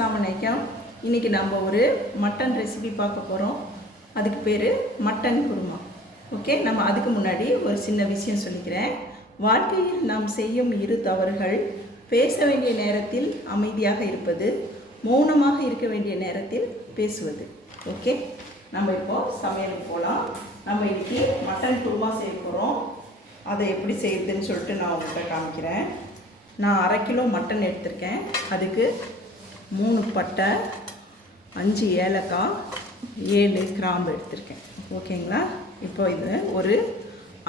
அஸ்ஸலாமு அலைக்கும். இன்றைக்கி நம்ம ஒரு மட்டன் ரெசிபி பார்க்க போகிறோம். அதுக்கு பேர் மட்டன் குருமா. ஓகே, நம்ம அதுக்கு முன்னாடி ஒரு சின்ன விஷயம் சொல்லிக்கிறேன். வாழ்க்கையில் நாம் செய்யும் இரு தவறுகள்: பேச வேண்டிய நேரத்தில் அமைதியாக இருப்பது, மௌனமாக இருக்க வேண்டிய நேரத்தில் பேசுவது. ஓகே, நம்ம இப்போது சமையலுக்கு போகலாம். நம்ம இன்றைக்கி மட்டன் குருமா செய்ய போகிறோம். அதை எப்படி செய்யுதுன்னு சொல்லிட்டு நான் உங்கள்கிட்ட காமிக்கிறேன். நான் 1/2 கிலோ மட்டன் எடுத்திருக்கேன். அதுக்கு 3 பட்டை, 5 ஏலக்காய், 7 கிராம்பு எடுத்திருக்கேன். ஓகேங்களா? இப்போ இது ஒரு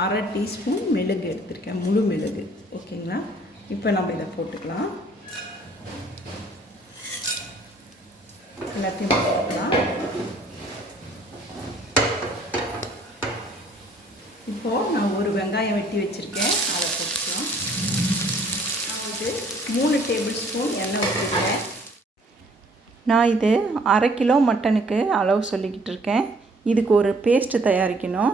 1/2 டீஸ்பூன் மிளகு எடுத்திருக்கேன், முழு மிளகு. ஓகேங்களா? இப்போ நம்ம இதை போட்டுக்கலாம். எல்லாத்தையும் போட்டுக்கலாம். இப்போது நான் ஒரு வெங்காயம் வெட்டி வச்சுருக்கேன், அதை போட்டுக்கலாம். நான் வந்து 3 டேபிள் ஸ்பூன் எண்ணெய் ஊற்றிருக்கேன். நான் இது 1/2 கிலோ மட்டனுக்கு அளவு சொல்லிக்கிட்டு இருக்கேன். இதுக்கு ஒரு பேஸ்ட்டு தயாரிக்கணும்.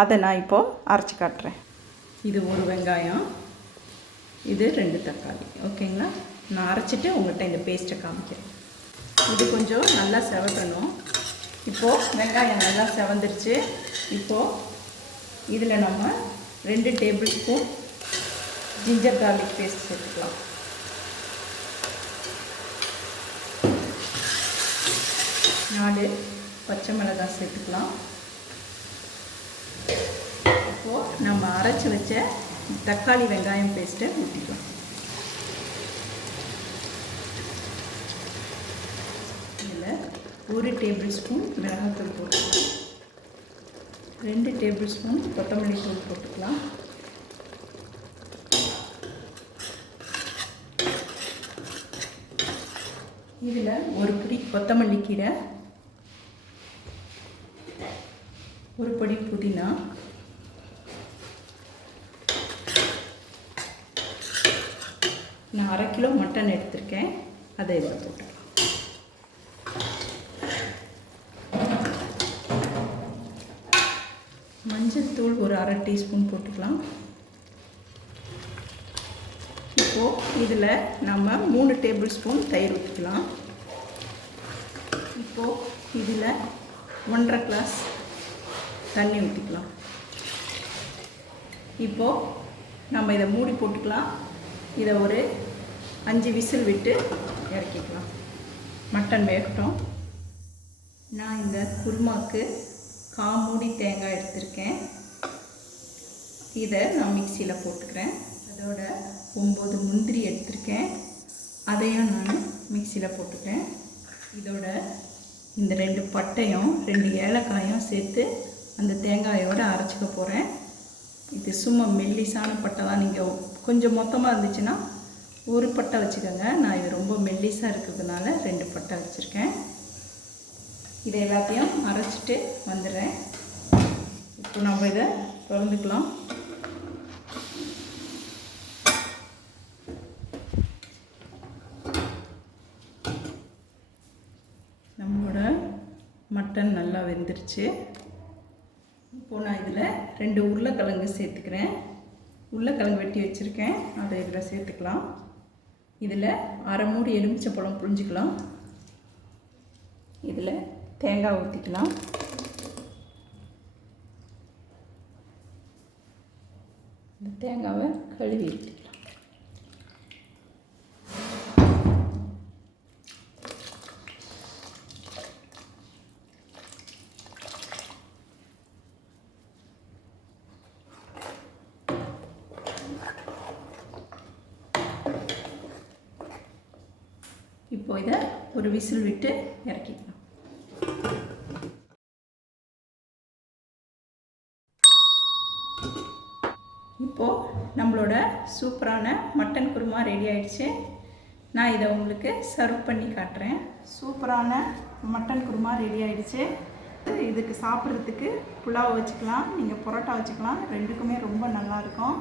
அதை நான் இப்போது அரைச்சி காட்டுறேன். இது ஒரு வெங்காயம், இது 2 தக்காளி. ஓகேங்களா? நான் அரைச்சிட்டு உங்கள்கிட்ட இந்த பேஸ்ட்டை காமிக்கிறேன். இது கொஞ்சம் நல்லா செவக்கணும். இப்போது வெங்காயம் நல்லா செவந்துருச்சு. இப்போது இதில் நம்ம 2 tablespoon ginger garlic paste சேர்த்துக்கலாம். 4 பச்சை மிளகாய் சேர்த்துக்கலாம். இப்போது நம்ம அரைச்சி வச்ச தக்காளி வெங்காயம் பேஸ்ட்டை ஊற்றிக்கலாம். இதில் 1 டேபிள் ஸ்பூன் மிளகாத்தூள் போட்டுக்கலாம். 2 டேபிள் ஸ்பூன் கொத்தமல்லி தூள் போட்டுக்கலாம். இதில் ஒரு பிடி கொத்தமல்லி கீரை, ஒரு படி புதினா, நான் 1/2 கிலோ மட்டன் எடுத்திருக்கேன், அதை இதில் போட்டுக்கலாம். மஞ்சள் தூள் ஒரு 1/2 டீஸ்பூன் போட்டுக்கலாம். இப்போது இதில் நம்ம 3 டேபிள் ஸ்பூன் தயிர் ஊற்றிக்கலாம். இப்போது இதில் 1/2 கிளாஸ் தண்ணி ஊற்றிக்கலாம். இப்போது நம்ம இதை மூடி போட்டுக்கலாம். இதை ஒரு 5 விசில் விட்டு இறக்கிக்கலாம். மட்டன் வேகட்டும். நான் இந்த குருமாவுக்கு 1/4 மூடி தேங்காய் எடுத்திருக்கேன். இதை நான் மிக்சியில் போட்டுக்கிறேன். அதோட 9 முந்திரி எடுத்திருக்கேன், அதையும் நான் மிக்சியில் போட்டுக்கிறேன். இதோட இந்த 2 பட்டையும் 2 ஏலக்காயும் சேர்த்து அந்த தேங்காயோடு அரைச்சிக்க போகிறேன். இது சும்மா மெல்லிசான பட்டை தான். நீங்கள் கொஞ்சம் மொத்தமாக இருந்துச்சுன்னா ஒரு பட்டை வச்சுக்கோங்க. நான் இது ரொம்ப மெல்லிசாக இருக்கிறதுனால 2 பட்டை வச்சுருக்கேன். இதை எல்லாத்தையும் அரைச்சிட்டு வந்துடுறேன். இப்போ நம்ம இதை திறந்துக்கலாம். நம்மளோட மட்டன் நல்லா வெந்துருச்சு. இப்போது நான் இதில் 2 உருளைக்கிழங்கு சேர்த்துக்கிறேன். உருளைக்கிழங்கு வெட்டி வச்சுருக்கேன், அதை இதில் சேர்த்துக்கலாம். இதில் 1/2 மூடி எலுமிச்சைப்பழம் புழிஞ்சிக்கலாம். இதில் தேங்காய் ஊற்றிக்கலாம். இந்த தேங்காவை கழுவி ஊற்றிக்கலாம். இப்போ இதை ஒரு விசில் விட்டு இறக்கிக்கலாம். இப்போது நம்மளோட சூப்பரான மட்டன் குருமா ரெடி ஆயிடுச்சு. நான் இதை உங்களுக்கு சர்வ் பண்ணி காட்டுறேன். சூப்பரான மட்டன் குருமா ரெடி ஆயிடுச்சு. இதுக்கு சாப்பிட்றதுக்கு புலாவ் வச்சுக்கலாம், நீங்கள் பரோட்டா வச்சுக்கலாம். ரெண்டுக்குமே ரொம்ப நல்லாயிருக்கும்.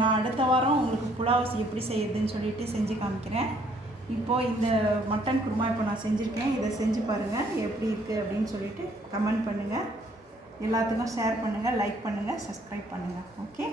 நான் அடுத்த வாரம் உங்களுக்கு புலாவ் எப்படி செய்யுதுன்னு சொல்லிட்டு செஞ்சு காமிக்கிறேன். இப்போது இந்த மட்டன் குருமா இப்போ நான் செஞ்சுருக்கேன். இதை செஞ்சு பாருங்கள், எப்படி இருக்குது அப்படின்னு சொல்லிட்டு கமெண்ட் பண்ணுங்கள். எல்லாத்துக்கும் ஷேர் பண்ணுங்கள், லைக் பண்ணுங்கள், சப்ஸ்கிரைப் பண்ணுங்கள். ஓகே.